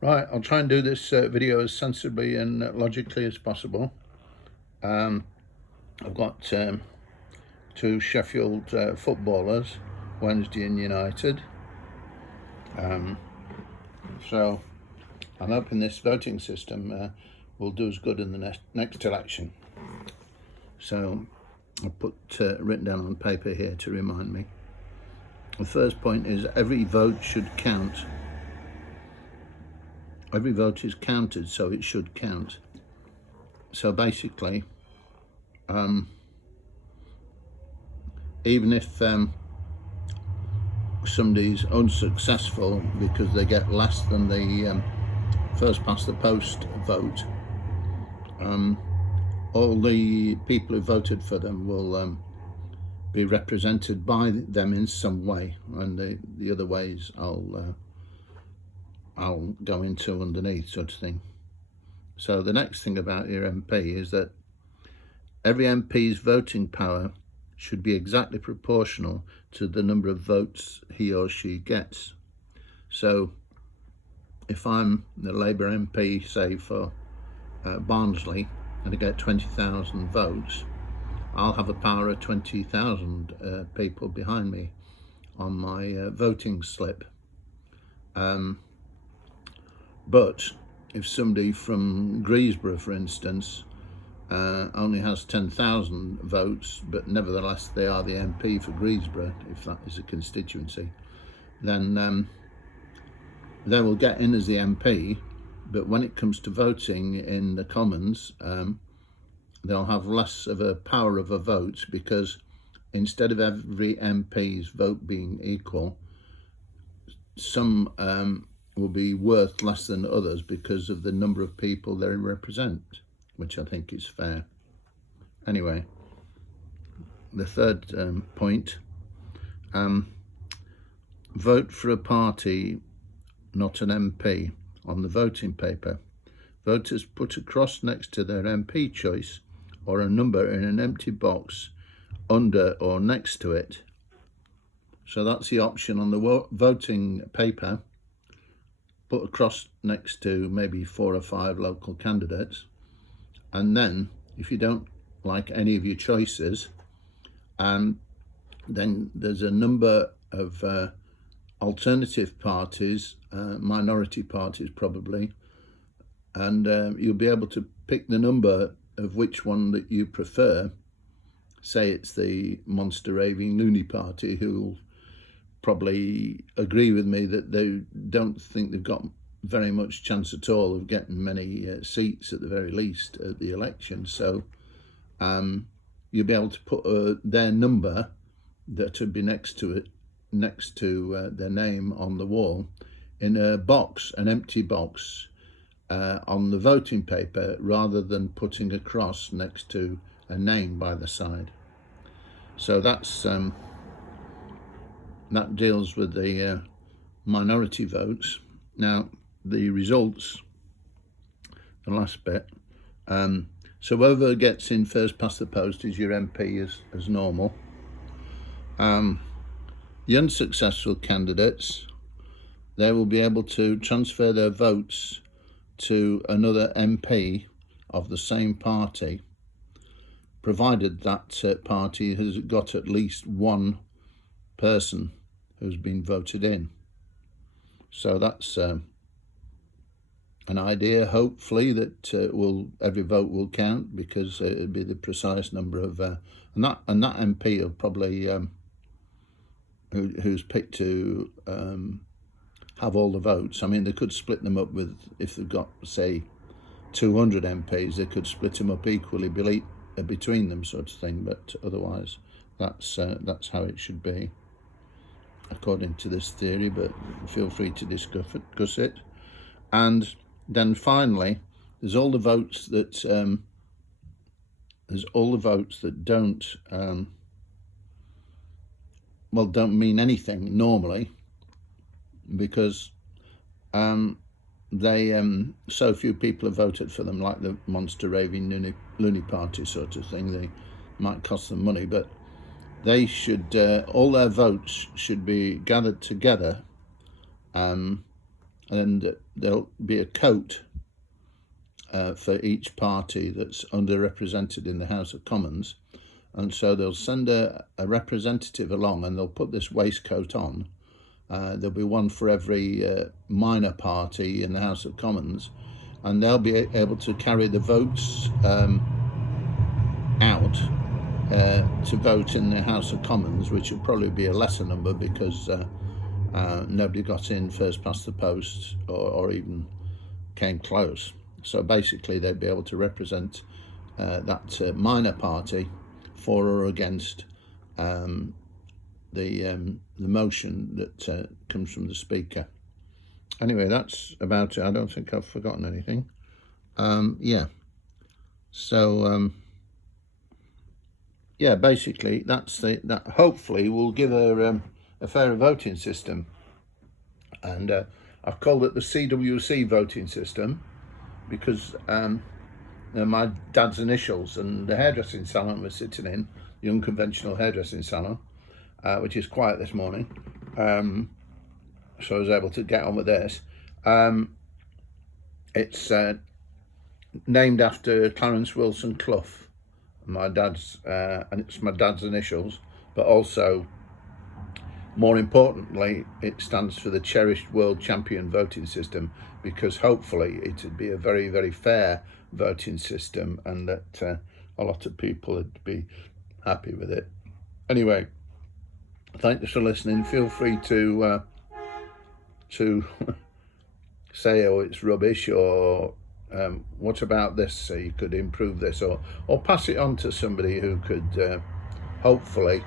Right, I'll try and do this video as sensibly and logically as possible. I've got two Sheffield footballers, Wednesday and United. So I'm hoping this voting system will do us good in the next election. So I'll put written down on paper here to remind me. The first point is every vote should count. Every vote is counted, so it should count. So basically, even if somebody's unsuccessful because they get less than the first past the post vote, all the people who voted for them will be represented by them in some way, and the other ways I'll go into underneath, sort of thing. So the next thing about your MP is that every MP's voting power should be exactly proportional to the number of votes he or she gets. So if I'm the Labour MP, say for Barnsley, and I get 20,000 votes, I'll have a power of 20,000 people behind me on my voting slip. But if somebody from Greensborough, for instance, only has 10,000 votes, but nevertheless they are the MP for Greensborough, if that is a constituency, then they will get in as the MP, but when it comes to voting in the Commons, they'll have less of a power of a vote, because instead of every MP's vote being equal, some will be worth less than others because of the number of people they represent, which I think is fair. Anyway, the third point, vote for a party, not an MP, on the voting paper. Voters put a cross next to their MP choice or a number in an empty box under or next to it. So that's the option on the voting paper. Put a cross next to maybe 4 or 5 local candidates, and then if you don't like any of your choices, then there's a number of alternative parties, minority parties probably, and you'll be able to pick the number of which one that you prefer. Say it's the monster raving loony party, who'll probably agree with me that they don't think they've got very much chance at all of getting many seats at the very least at the election. So you'll be able to put their number that would be next to it, next to their name on the wall, in a box, an empty box, on the voting paper, rather than putting a cross next to a name by the side. So that's that deals with the minority votes. Now the results, the last bit, so whoever gets in first past the post is your MP as normal. The unsuccessful candidates, they will be able to transfer their votes to another MP of the same party, provided that party has got at least one person who's been voted in. So that's an idea, hopefully, that every vote will count, because it'll be the precise number of and that MP will probably who's picked to have all the votes. I mean, they could split them up with, if they've got, say, 200 MPs, they could split them up equally between them, sort of thing. But otherwise, that's how it should be, according to this theory, but feel free to discuss it. And then finally, there's all the votes that don't don't mean anything normally, because so few people have voted for them, like the monster raving loony party sort of thing. They might cost them money, but they should, all their votes should be gathered together, and there'll be a coat for each party that's underrepresented in the House of Commons, and so they'll send a representative along, and they'll put this waistcoat on. There'll be one for every minor party in the House of Commons, and they'll be able to carry the votes out to vote in the House of Commons, which will probably be a lesser number because nobody got in first past the post or even came close. So basically they'd be able to represent that minor party for or against the motion that comes from the Speaker. Anyway, that's about it. I don't think I've forgotten anything. Yeah. So yeah, basically that's that. Hopefully, will give a fairer voting system, and I've called it the CWC voting system because they're my dad's initials, and the hairdressing salon we're sitting in, the unconventional hairdressing salon, which is quiet this morning. So I was able to get on with this. It's named after Clarence Wilson Clough, my dad's, and it's my dad's initials, but also, more importantly, it stands for the Cherished World Champion voting system, because hopefully it would be a very, very fair voting system, and that a lot of people would be happy with it. Anyway, thank you for listening. Feel free to say, oh, it's rubbish, or what about this, so you could improve this, or pass it on to somebody who could hopefully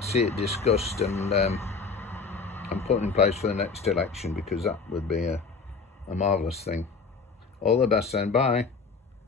see it discussed and put in place for the next election, because that would be a marvellous thing. All the best then, bye.